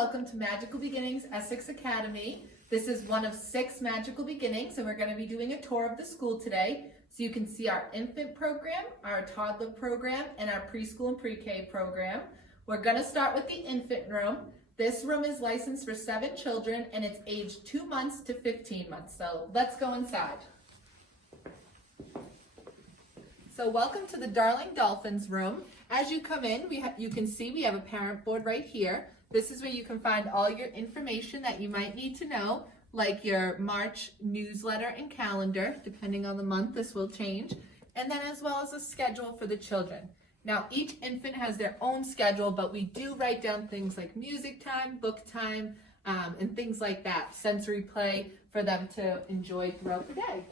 welcome to Magical Beginnings Essex Academy. This is one of 6 Magical Beginnings, and we're going to be doing a tour of the school today so you can see our infant program, our toddler program, and our preschool and pre-K program. We're going to start with the infant room. This room is licensed for 7 children, and it's aged 2 months to 15 months. So let's go inside. So welcome to the Darling Dolphins room. As you come in, you can see we have a parent board right here. This is where you can find all your information that you might need to know, like your March newsletter and calendar. Depending on the month, this will change. And then as well as a schedule for the children. Now, each infant has their own schedule, but we do write down things like music time, book time, and things like that, sensory play for them to enjoy throughout the day.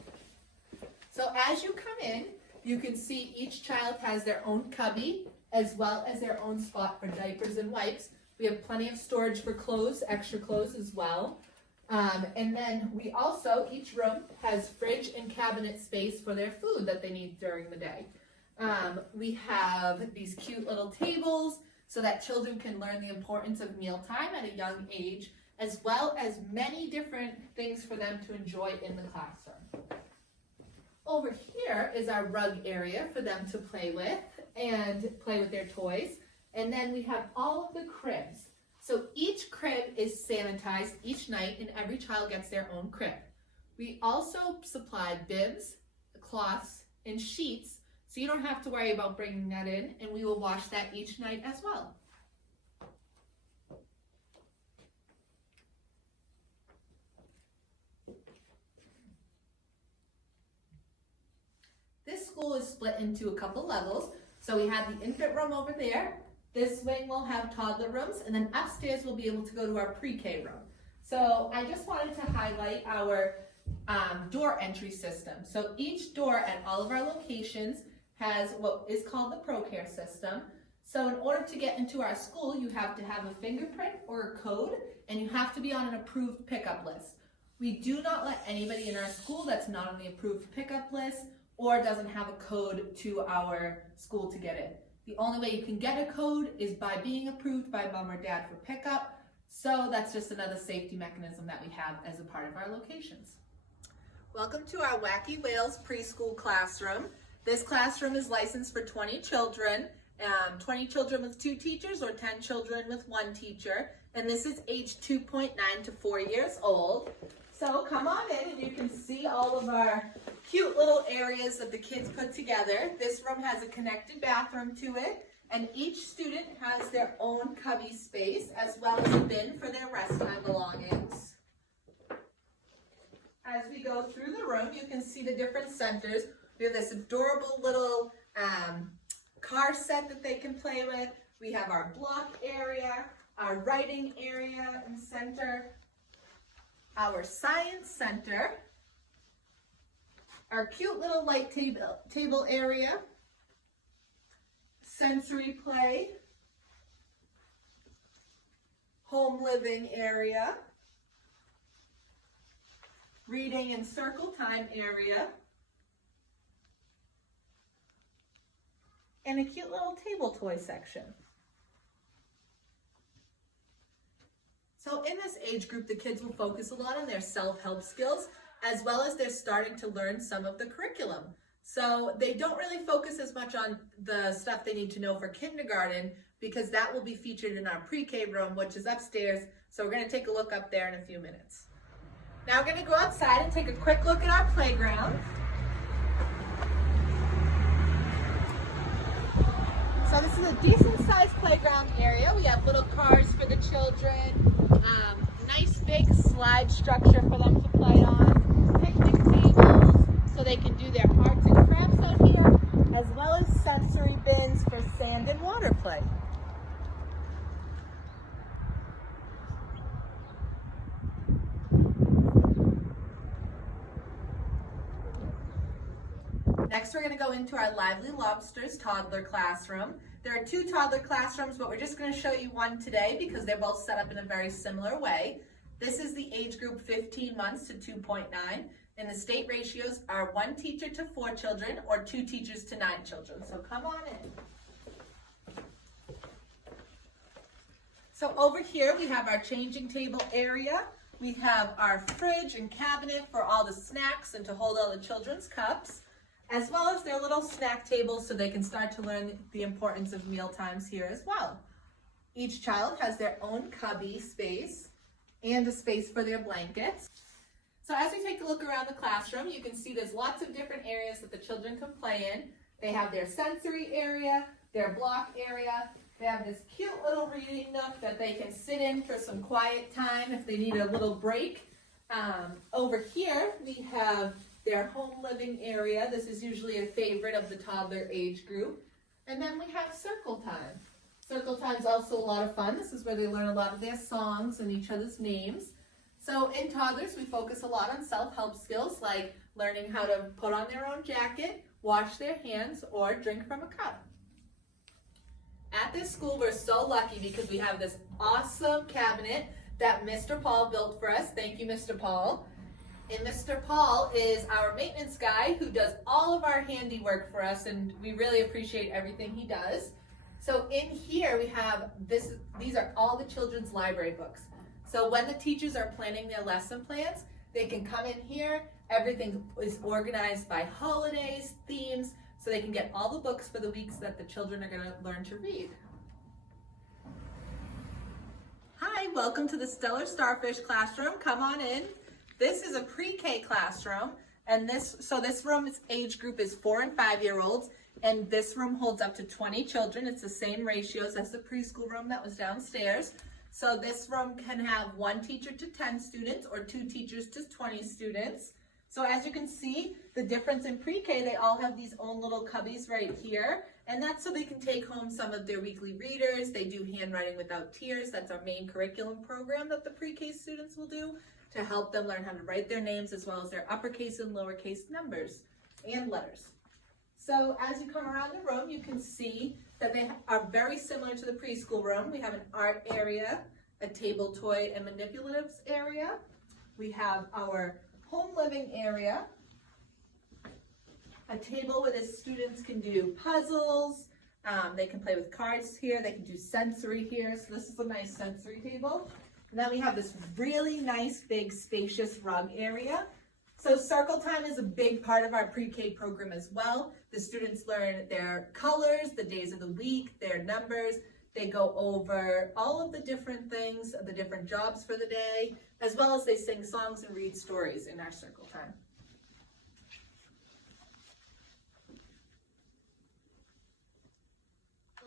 So as you come in, you can see each child has their own cubby as well as their own spot for diapers and wipes. We have plenty of storage for clothes, extra clothes as well. And then we also, each room has fridge and cabinet space for their food that they need during the day. We have these cute little tables so that children can learn the importance of mealtime at a young age, as well as many different things for them to enjoy in the classroom. Over here is our rug area for them to play with and play with their toys. And then we have all of the cribs. So each crib is sanitized each night and every child gets their own crib. We also supply bibs, cloths, and sheets so you don't have to worry about bringing that in, and we will wash that each night as well. This school is split into a couple levels. So we have the infant room over there. This wing will have toddler rooms, and then upstairs we'll be able to go to our pre-K room. So I just wanted to highlight our door entry system. So each door at all of our locations has what is called the PreK system. So in order to get into our school, you have to have a fingerprint or a code, and you have to be on an approved pickup list. We do not let anybody in our school that's not on the approved pickup list or doesn't have a code to our school to get in. The only way you can get a code is by being approved by mom or dad for pickup. So that's just another safety mechanism that we have as a part of our locations. Welcome to our Wacky Whales preschool classroom. This classroom is licensed for 20 children, 20 children with 2 teachers or 10 children with 1 teacher. And this is age 2.9 to 4 years old. So come on in and you can see all of our cute little areas that the kids put together. This room has a connected bathroom to it, and each student has their own cubby space as well as a bin for their rest time belongings. As we go through the room, you can see the different centers. We have this adorable little car set that they can play with. We have our block area, our writing area and center, our science center, our cute little light table area, sensory play, home living area, reading and circle time area, and a cute little table toy section. So in this age group, the kids will focus a lot on their self-help skills, as well as they're starting to learn some of the curriculum. So they don't really focus as much on the stuff they need to know for kindergarten, because that will be featured in our pre-K room, which is upstairs. So we're going to take a look up there in a few minutes. Now we're going to go outside and take a quick look at our playground. So this is a decent sized playground area. We have little cars for the children, nice big slide structure for them to play on, picnic tables so they can do their arts and crafts out here, as well as sensory bins for sand and water play. Next, we're going to go into our Lively Lobsters Toddler Classroom. There are 2 toddler classrooms, but we're just going to show you one today because they're both set up in a very similar way. This is the age group 15 months to 2.9, and the state ratios are 1 teacher to 4 children or 2 teachers to 9 children. So come on in. So over here we have our changing table area. We have our fridge and cabinet for all the snacks and to hold all the children's cups, as well as their little snack tables so they can start to learn the importance of meal times here as well. Each child has their own cubby space and a space for their blankets. So as we take a look around the classroom, you can see there's lots of different areas that the children can play in. They have their sensory area, their block area. They have this cute little reading nook that they can sit in for some quiet time if they need a little break. Over here, we have their home living area. This is usually a favorite of the toddler age group. And then we have circle time. Circle time is also a lot of fun. This is where they learn a lot of their songs and each other's names. So in toddlers, we focus a lot on self-help skills like learning how to put on their own jacket, wash their hands, or drink from a cup. At this school, we're so lucky because we have this awesome cabinet that Mr. Paul built for us. Thank you, Mr. Paul. And Mr. Paul is our maintenance guy who does all of our handiwork for us, and we really appreciate everything he does. So in here we have these are all the children's library books. So when the teachers are planning their lesson plans, they can come in here. Everything is organized by holidays, themes, so they can get all the books for the weeks that the children are going to learn to read. Hi, welcome to the Stellar Starfish classroom. Come on in. This is a pre-K classroom, and this room's age group is 4 and 5-year-olds, and this room holds up to 20 children. It's the same ratios as the preschool room that was downstairs. So this room can have 1 teacher to 10 students or 2 teachers to 20 students. So as you can see, the difference in pre-K, they all have these own little cubbies right here. And that's so they can take home some of their weekly readers. They do Handwriting Without Tears. That's our main curriculum program that the pre-K students will do to help them learn how to write their names as well as their uppercase and lowercase numbers and letters. So as you come around the room, you can see that they are very similar to the preschool room. We have an art area, a table, toy, and manipulatives area. We have our home living area, a table where the students can do puzzles. They can play with cards here. They can do sensory here. So this is a nice sensory table. And then we have this really nice, big, spacious rug area. So circle time is a big part of our pre-K program as well. The students learn their colors, the days of the week, their numbers. They go over all of the different things, the different jobs for the day, as well as they sing songs and read stories in our circle time.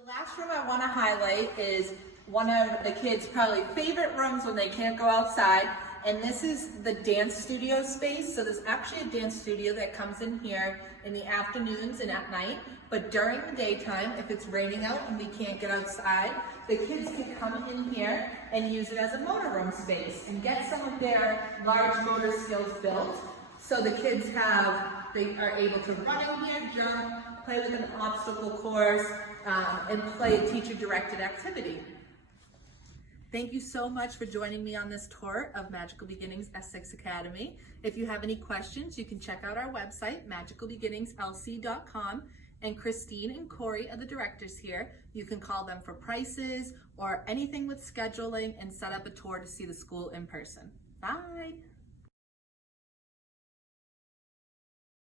The last room I want to highlight is one of the kids' probably favorite rooms when they can't go outside. And this is the dance studio space. So there's actually a dance studio that comes in here in the afternoons and at night. But during the daytime, if it's raining out and we can't get outside, the kids can come in here and use it as a motor room space and get some of their large motor skills built. So the kids they are able to run in here, jump, play with an obstacle course, and play a teacher-directed activity. Thank you so much for joining me on this tour of Magical Beginnings Essex Academy. If you have any questions, you can check out our website, magicalbeginningslc.com, and Christine and Corey are the directors here. You can call them for prices or anything with scheduling and set up a tour to see the school in person. Bye.